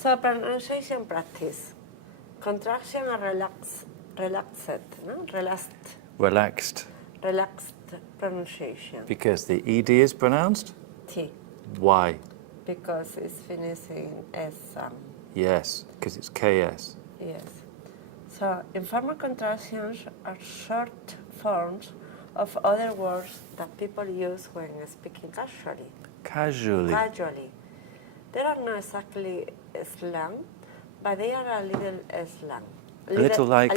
So pronunciation practice. Contraction are relaxed, no? Relaxed pronunciation. Because the ED is pronounced? T. Why? Because it's finishing S sound. Yes, because it's KS. Yes. So informal contractions are short forms of other words that people use when speaking casually. Casually. They are not exactly slang, but they are a little slang. A little like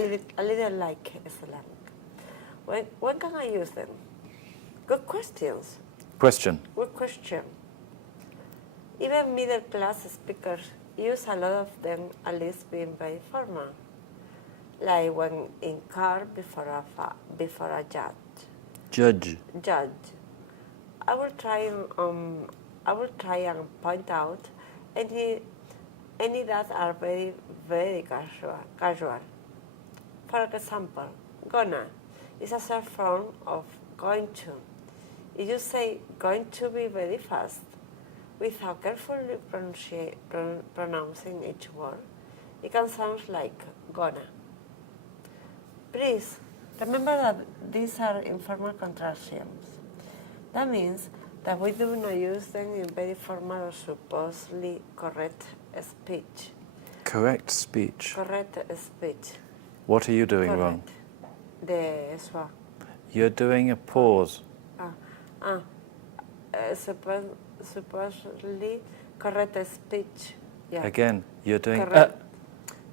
slang. When can I use them? Good questions. Question. Good question. Even middle class speakers use a lot of them, at least being very formal. Like when in car before a judge. I will try and point out any that are very, very casual. For example, gonna is a short form of going to. If you say going to be very fast, without carefully pronouncing each word, it can sound like gonna. Please, remember that these are informal contractions. That means that we do not use them in very formal or supposedly correct speech. Correct speech. Correct speech. What are you doing wrong? The schwa. You're doing a pause. Supposedly correct speech. Yeah. Again, you're doing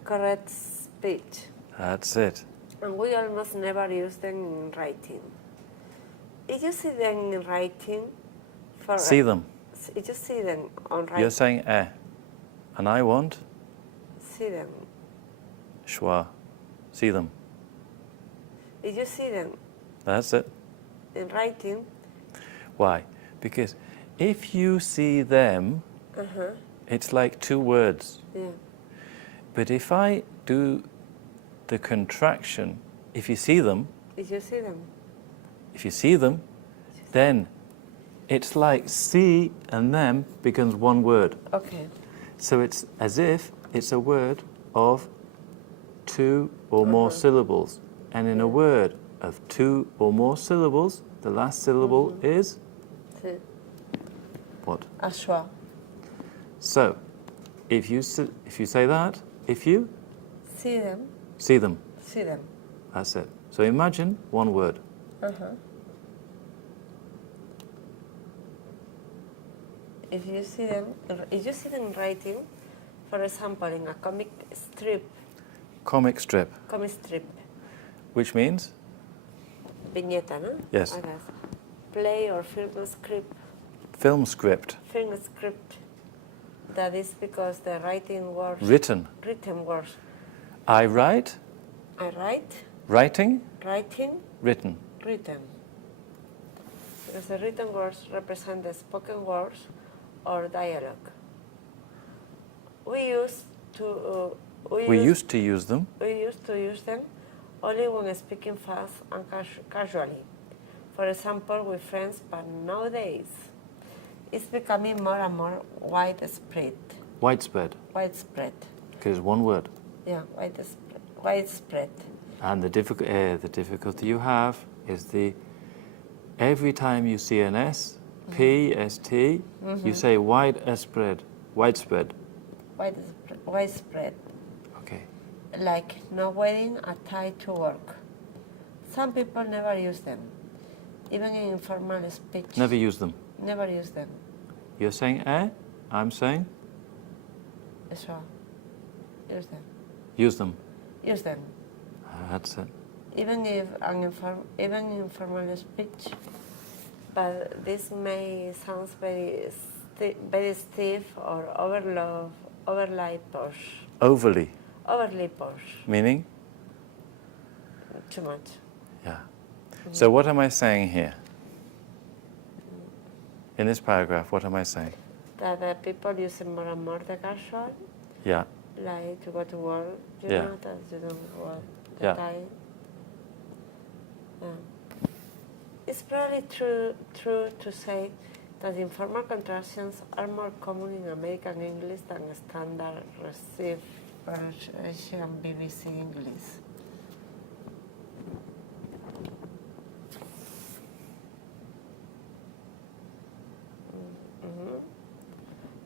correct speech. That's it. And we almost never use them in writing. If you see them in writing, see them. If you see them on writing. You're saying and I want see them. Schwa. See them. If you see them. That's it. In writing. Why? Because if you see them, it's like two words. Yeah. But if I do the contraction, if you see them, then it's like see and them becomes one word. Okay. So it's as if it's a word of two or more syllables. And in a word of two or more syllables, the last syllable is? What? A schwa. So, if you say that, if you? See them. See them. See them. That's it. So imagine one word. If you see them writing, for example, in a comic strip. Comic strip. Which means? Viñeta, no? Yes. Play or film script. Film script. That is because the writing words. Written words. I write. Writing. Written. Because the written words represent the spoken words or dialogue. We used to use them only when speaking fast and casually. For example, with friends, but nowadays it's becoming more and more widespread. Widespread. Because it's one word. Yeah, widespread. And the difficulty you have is every time you see an S, P, S, T, you say widespread. Widespread. Okay. Like not wearing a tie to work. Some people never use them, even in informal speech. Never use them. You're saying I'm saying? Schwa. Use them. That's it. Even in informal speech, but this may sound very stiff or overly posh. Overly posh. Meaning? Too much. Yeah. So what am I saying here? In this paragraph, what am I saying? That the people use more and more the casual. Yeah. Like to go to work, you know, that you don't wear the tie. Yeah. It's probably true to say that informal contractions are more common in American English than standard received Asian BBC English.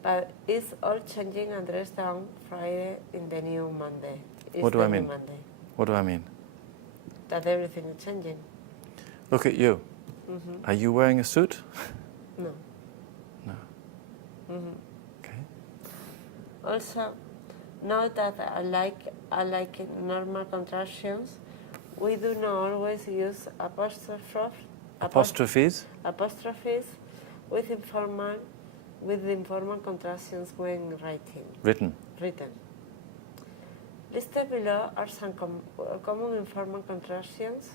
But it's all changing and dressed down Friday in the new Monday. It's What do the I new mean? Monday. What do I mean? That everything is changing. Look at you. Are you wearing a suit? No. No. Okay. Also, now that I like normal contractions, we do not always use Apostrophes? apostrophes with informal contractions when writing. Written. Listed below are some common informal contractions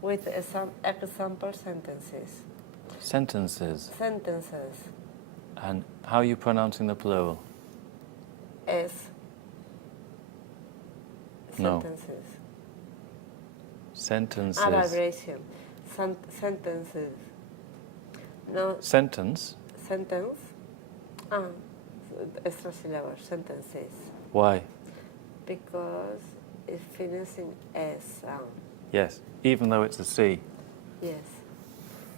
with example sentences. Sentences. Sentences. And how are you pronouncing the plural? S. No. Sentences. Sentences. Vibration. Sentences. No. Sentence? Sentence. Extra syllable. Sentences. Why? Because it finishes in S sound. Yes, even though it's a C. Yes.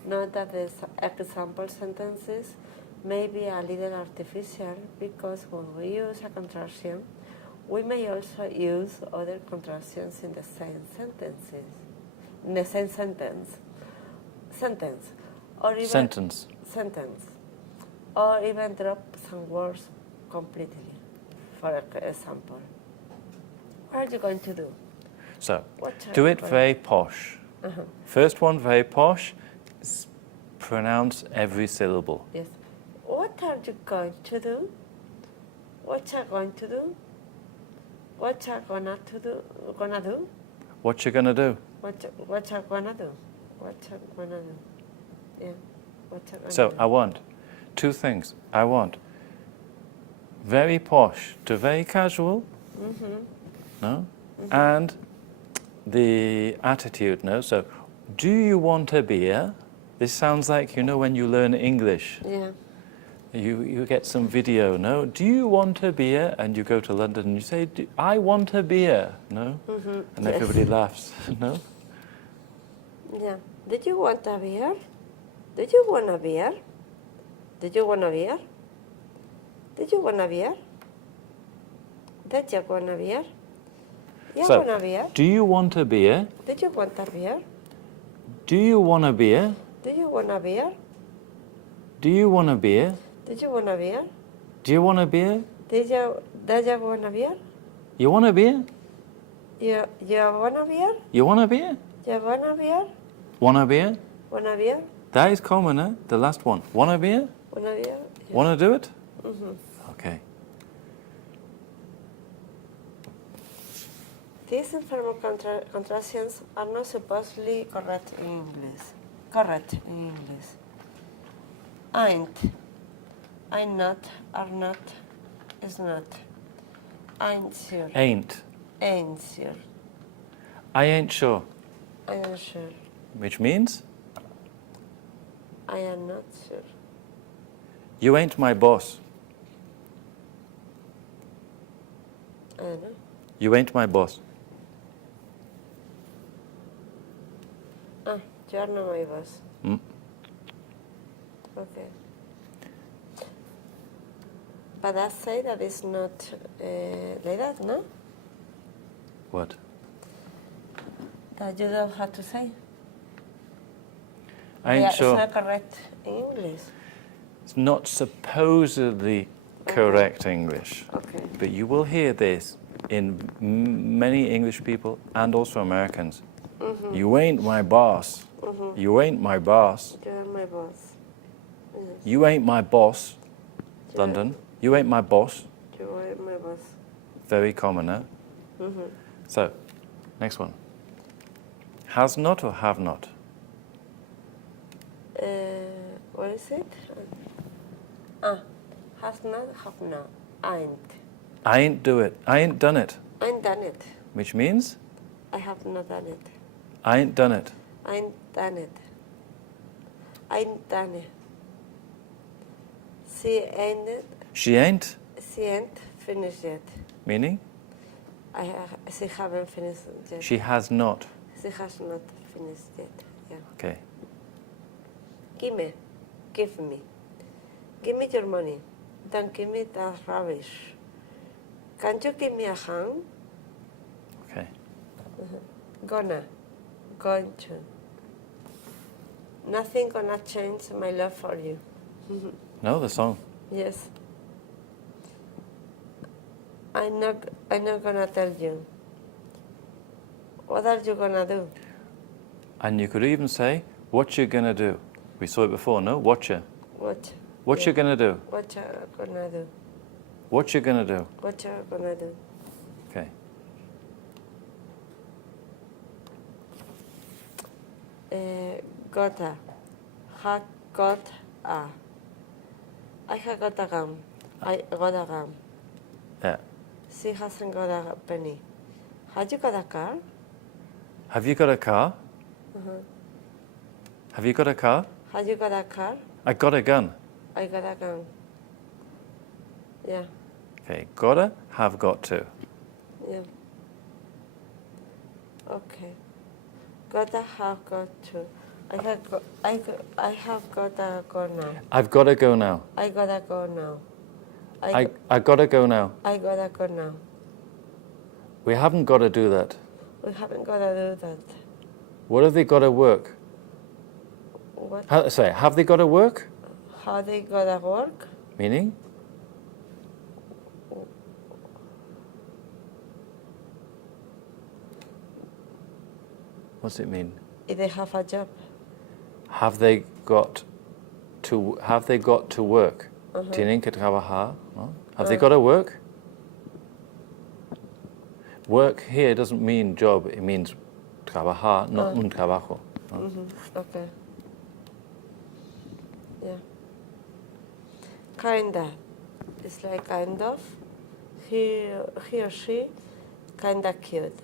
Note that the example sentences may be a little artificial because when we use a contraction, we may also use other contractions in the same sentences. In the same sentence. Or even Sentence. Or even drop some words completely. For example. What are you going to do? So, do it very posh. First one, very posh. Pronounce every syllable. Yes. What are you going to do? What are you going to do? What are you gonna do? What you gonna do? What are you gonna do? What are you gonna do? Yeah. What are you gonna So, do? I want two things. I want very posh to very casual. No? And the attitude, no? So, do you want a beer? This sounds like, you know, when you learn English. Yeah. You get some video, no? Do you want a beer? And you go to London and you say, I want a beer, no? And Yes. everybody laughs, no? Yeah. Did you want a beer? Did you want a beer? Did you want a beer? Did you want a beer? Did you want a beer? You So, want a beer? do you want a beer? Did you want a beer? Do you want a beer? Do you want a beer? Do you want a beer? Did you want a beer? Do you want a beer? Did you want a beer? You want a beer? You want a beer? You want a beer? You want a beer? Want a beer? Want a beer? That is common, eh? The last one. Want a beer? Want a beer? Yeah. Want to do it? Okay. These informal contractions are not supposedly correct in English. Ain't. I'm not. Are not. Is not. Ain't sure. Ain't. Ain't sure. I ain't sure. I am sure. Which means, I am not sure. you ain't my boss. I don't know. You ain't my boss. You are not my boss. Mm. Okay. But I say that it's not like that, no? What? That you don't have to say. I ain't sure. It's not correct in English. It's not supposedly correct English. Okay. But you will hear this in many English people and also Americans. You ain't my boss. You ain't my boss. You are my boss. Yes. You ain't my boss. Yeah. London. You ain't my boss. You are my boss. Very common, eh? So, next one. Has not or have not? What is it? Has not, have not. Ain't. I ain't do it. I ain't done it. I ain't done it. Which means, I have not done it. I ain't done it. I ain't done it. I ain't done it. She ain't, She ain't finished yet. meaning She haven't finished yet. she has not. She has not finished yet. Yeah. Okay. Give me. Give me your money. Don't give me that rubbish. Can you give me a hand? Okay. Going to. Nothing gonna change my love for you. No, the song. Yes. I'm not gonna tell you. What are you gonna do? And you could even say, what you gonna do? We saw it before, no? What you? What you gonna do? What you gonna do? What you gonna do? What you gonna do? Okay. Got a. Ha got a. I have got a gum. I got a gum. Yeah. She hasn't got a penny. Have you got a car? Have you got a car? Have you got a car? Have you got a car? I got a gun. I got a gun. Yeah, Okay. Gotta, have got to. yeah. Okay. Gotta have got to. I have got a go now. I've got to go now. I gotta go now. I got to go now. I gotta go now. We haven't got to do that. We haven't gotta do that. What have they got to work? What? Say, have they got to work? How they gotta work? Meaning? What's it mean? If they have a job. Have they got to work? Tienen que trabajar. No? Have they got to work? Work here doesn't mean job, it means trabajar, not un trabajo. No? Okay. Yeah. Kinda. It's like kind of. He or she, kinda cute.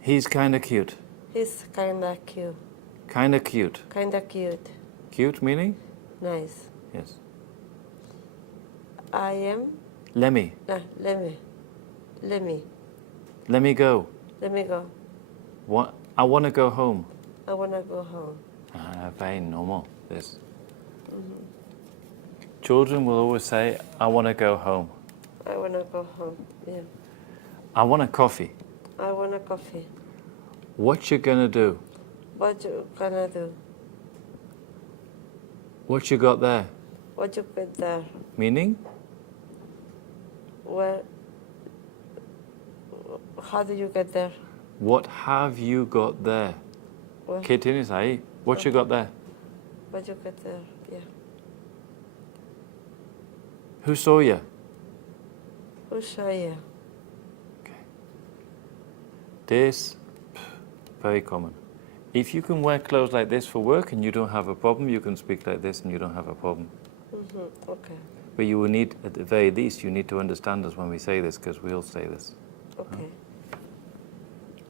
He's kinda cute. He's kinda cute. Kinda cute. Kinda cute. Cute meaning? Nice. Yes. I am. Let me. Let me. Let me go. Let me go. What? I want to go home. I wanna go home. Very normal, this. Children will always say, I want to go home. I wanna go home. Yeah. I want a coffee. I want a coffee. What you gonna do? What you gonna do? What you got there? What you get there? Meaning? Where? How do you get there? What have you got there? Where? ¿Qué tienes ahí? What you got there? What you get there? Yeah. Who saw you? Who saw you? This, very common. If you can wear clothes like this for work and you don't have a problem, you can speak like this and you don't have a problem. Okay. But you will need, at the very least, you need to understand us when we say this, because we all say this. Okay.